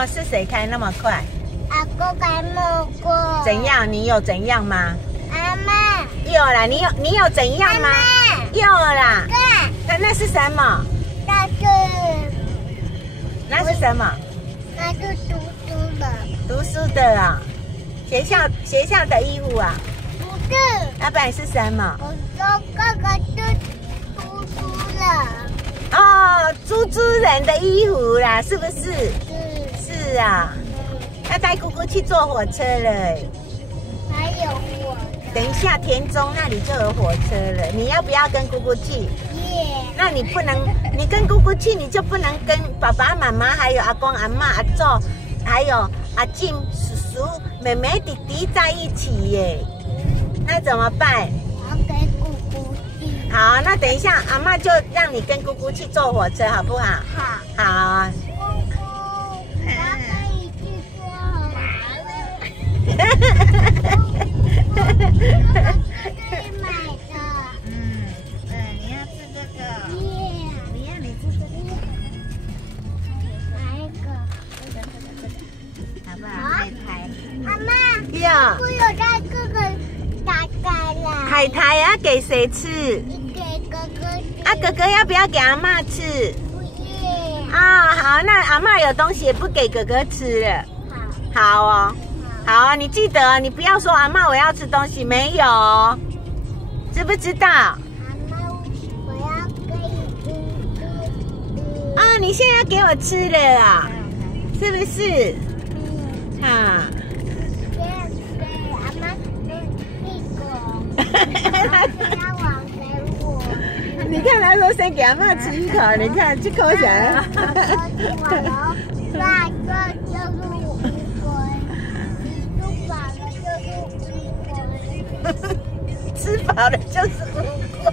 哦，是谁开那么快？阿公开那么快。怎样？你有怎样吗？阿妈。有啦，你有怎样吗？有啦。那是什么？那是什么？那是读书的。读书的啊，学校的衣服啊？不是。那不然是什么？我说哥哥是读书的。哦，猪人的衣服啦，是不是？是啊。要带姑姑去坐火车了。还有我。等一下，田中那里就有火车了，你要不要跟姑姑去？那你不能，你跟姑姑去，你就不能跟爸爸妈妈、还有阿公、阿嬷、阿祖，还有阿静、叔叔、妹妹、弟弟在一起耶。那怎么办？我给姑姑去。好，那等一下，阿嬷就让你跟姑姑去坐火车，好不好？好。好啊。姑姑，我可以去坐火车。可以买的。对，你要吃这个。你吃这个。哪一个？好不好？海苔。阿妈。呀。我有在这个打开了。海苔要给谁吃？你给哥哥吃。啊，哥哥要不要给阿嬷吃？不要。啊，好，那阿嬷有东西也不给哥哥吃了。好哦，好，你记得，你不要说阿嬷我要吃东西，没有哦，知不知道？阿妈，我要给你啊，你现在要给我吃了啊，是不是？哈。给阿妈屁股。要往给我。你看他说先给阿嬷吃一口，你看这口起来。吃饱了就是乌龟。